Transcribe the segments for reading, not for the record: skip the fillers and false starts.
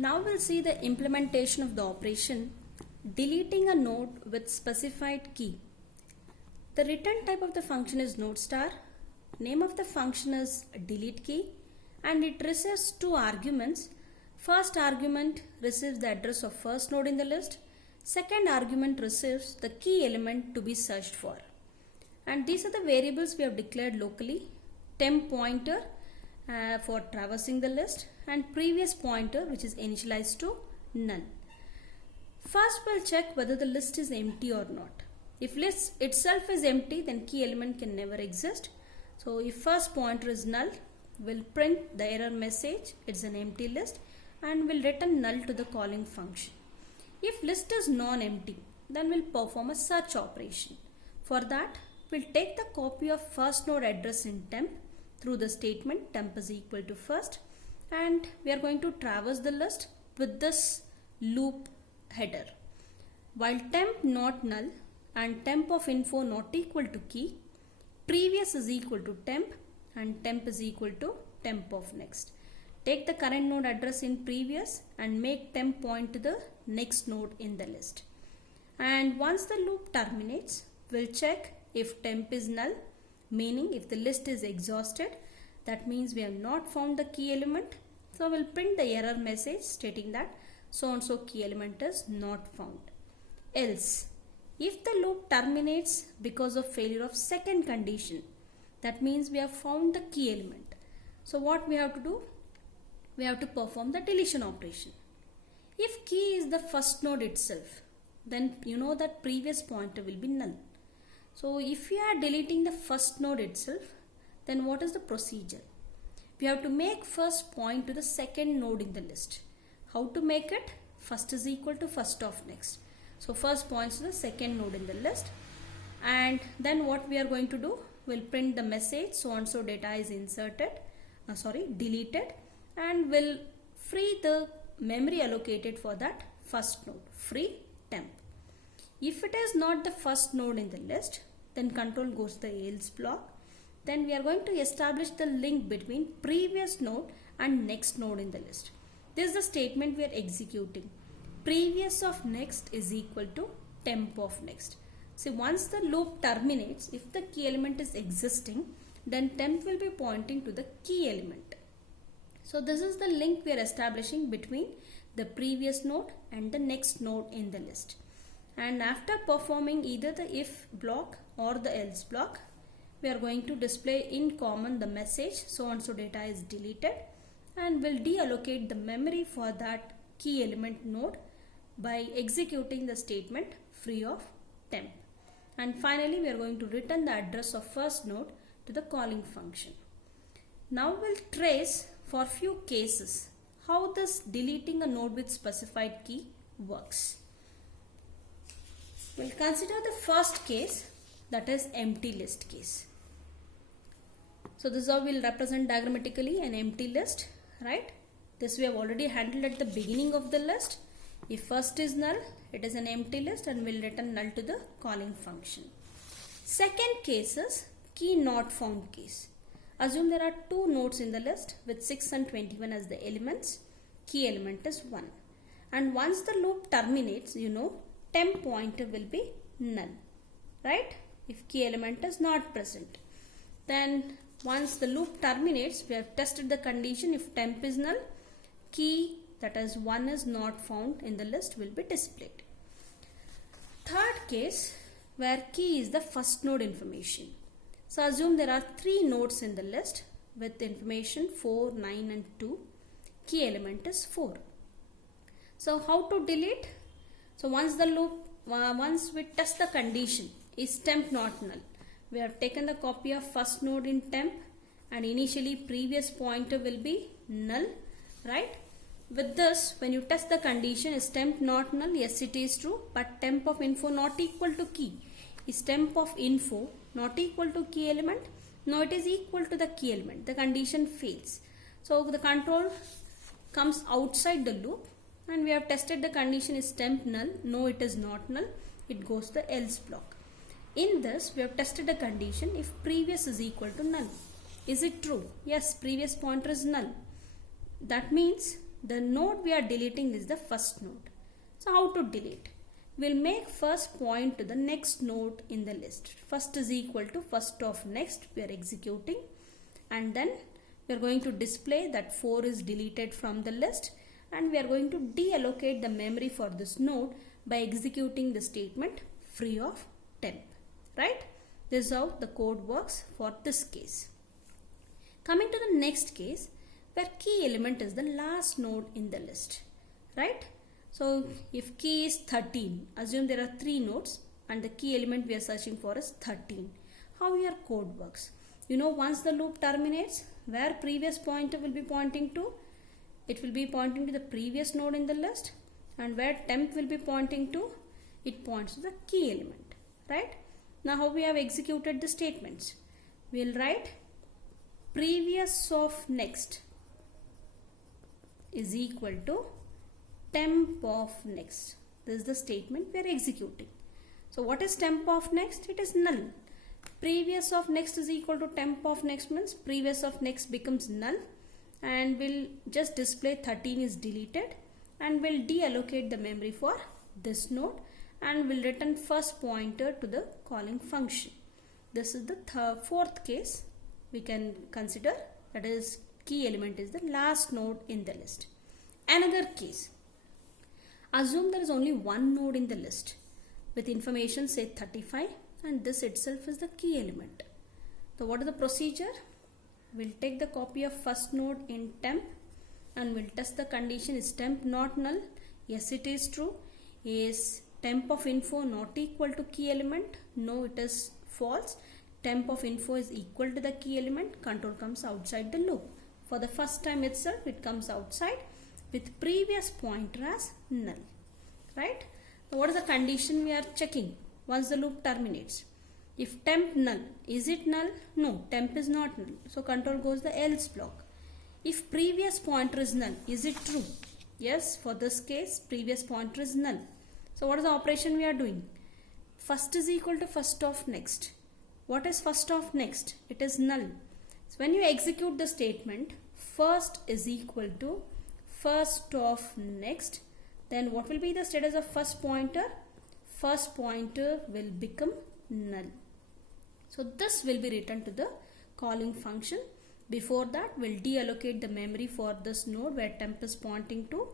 Now we'll see the implementation of the operation deleting a node with specified key. The return type of the function is node star. Name of the function is delete key and it receives two arguments. First argument receives the address of first node in the list. Second argument receives the key element to be searched for. And these are the variables we have declared locally. Temp pointer for traversing the list and previous pointer which is initialized to null. First we'll check whether the list is empty or not. If list itself is empty, then key element can never exist. So if first pointer is null, we'll print the error message, it's an empty list, and we'll return null to the calling function. If list is non-empty, then we'll perform a search operation. For that, we'll take the copy of first node address in temp through the statement temp is equal to first, and we are going to traverse the list with this loop header. While temp not null and temp of info not equal to key, previous is equal to temp and temp is equal to temp of next. Take the current node address in previous and make temp point to the next node in the list. And once the loop terminates, we'll check if temp is null, meaning if the list is exhausted, that means we have not found the key element. So we'll print the error message stating that so and so key element is not found. Else, if the loop terminates because of failure of second condition, that means we have found the key element. So what we have to do? We have to perform the deletion operation. If key is the first node itself, then you know that previous pointer will be null. So if we are deleting the first node itself, then what is the procedure? We have to make first point to the second node in the list. How to make it? First is equal to first of next. So first points to the second node in the list. And then what we are going to do? We'll print the message so and so data is deleted, and we'll free the memory allocated for that first node, free temp. If it is not the first node in the list, then control goes to the else block. Then we are going to establish the link between previous node and next node in the list. This is the statement we are executing. Previous of next is equal to temp of next. See, once the loop terminates, if the key element is existing, then temp will be pointing to the key element. So this is the link we are establishing between the previous node and the next node in the list. And after performing either the if block or the else block, we are going to display in common the message so and so data is deleted, and will deallocate the memory for that key element node by executing the statement free of temp. And finally we are going to return the address of first node to the calling function. Now we'll trace for few cases how this deleting a node with specified key works. We'll consider the first case, that is empty list case. So this is how we'll represent diagrammatically an empty list, right? This we have already handled at the beginning of the list. If first is null, it is an empty list and will return null to the calling function. Second case is key not found case. Assume there are two nodes in the list with 6 and 21 as the elements. Key element is 1. And once the loop terminates, you know, temp pointer will be null, right? If key element is not present. Then once the loop terminates, we have tested the condition. If temp is null, key, that is 1 is not found in the list, will be displayed. Third case, where key is the first node information. So assume there are 3 nodes in the list with information 4, 9 and 2. Key element is 4. So how to delete? So once we test the condition, is temp not null? We have taken the copy of first node in temp and initially previous pointer will be null, right? With this, when you test the condition, is temp not null? Yes, it is true, but temp of info not equal to key. Is temp of info not equal to key element? No, it is equal to the key element. The condition fails. So the control comes outside the loop and we have tested the condition is temp null. No, it is not null. It goes to the else block. In this, we have tested a condition if previous is equal to null. Is it true? Yes, previous pointer is null. That means the node we are deleting is the first node. So how to delete? We'll make first point to the next node in the list. First is equal to first of next we are executing, and then we are going to display that 4 is deleted from the list, and we are going to deallocate the memory for this node by executing the statement free of temp. Right? This is how the code works for this case. Coming to the next case, where key element is the last node in the list. Right? So if key is 13, assume there are 3 nodes and the key element we are searching for is 13. How your code works? You know, once the loop terminates, where previous pointer will be pointing to? It will be pointing to the previous node in the list, and where temp will be pointing to? It points to the key element. Right? Now how we have executed the statements? We will write previous of next is equal to temp of next. This is the statement we are executing. So what is temp of next? It is null. Previous of next is equal to temp of next means previous of next becomes null, and we'll just display 13 is deleted, and we'll deallocate the memory for this node, and we'll return first pointer to the calling function. This is the fourth case we can consider, that is key element is the last node in the list. Another case, assume there is only one node in the list with information say 35, and this itself is the key element. So what is the procedure? We'll take the copy of first node in temp, and we'll test the condition. Is temp not null? Yes, it is true. Is temp of info not equal to key element? No, it is false. Temp of info is equal to the key element. Control comes outside the loop. For the first time itself, it comes outside with previous pointer as null. Right? So what is the condition we are checking once the loop terminates? If temp null, is it null? No, temp is not null. So control goes the else block. If previous pointer is null, is it true? Yes, for this case, previous pointer is null. So what is the operation we are doing? First is equal to first of next. What is first of next? It is null. So when you execute the statement, first is equal to first of next, then what will be the status of first pointer? First pointer will become null. So this will be returned to the calling function. Before that, we'll deallocate the memory for this node where temp is pointing to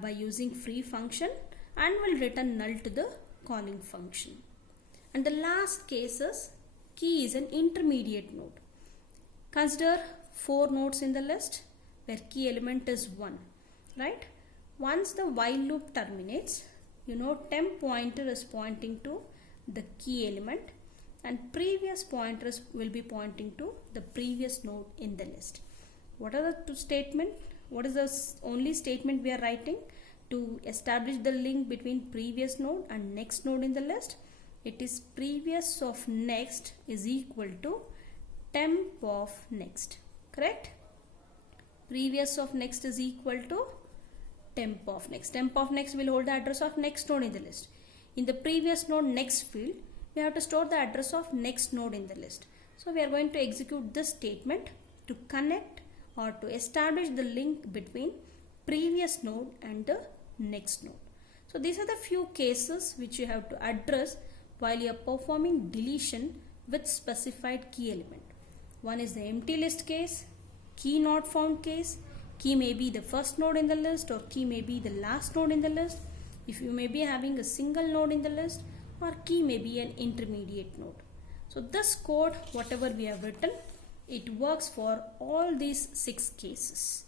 by using free function, and will return null to the calling function. And the last case is key is an intermediate node. Consider 4 nodes in the list where key element is 1. Right? Once the while loop terminates, you know temp pointer is pointing to the key element, and previous pointers will be pointing to the previous node in the list. What are the two statements? What is the only statement we are writing to establish the link between previous node and next node in the list? It is previous of next is equal to temp of next. Correct? Previous of next is equal to temp of next. Temp of next will hold the address of next node in the list. In the previous node next field, we have to store the address of next node in the list. So we are going to execute this statement to connect or to establish the link between previous node and the next node. So these are the few cases which you have to address while you are performing deletion with specified key element. One is the empty list case, key not found case. Key may be the first node in the list, or key may be the last node in the list. If you may be having a single node in the list, or key may be an intermediate node. So this code, whatever we have written, it works for all these 6 cases.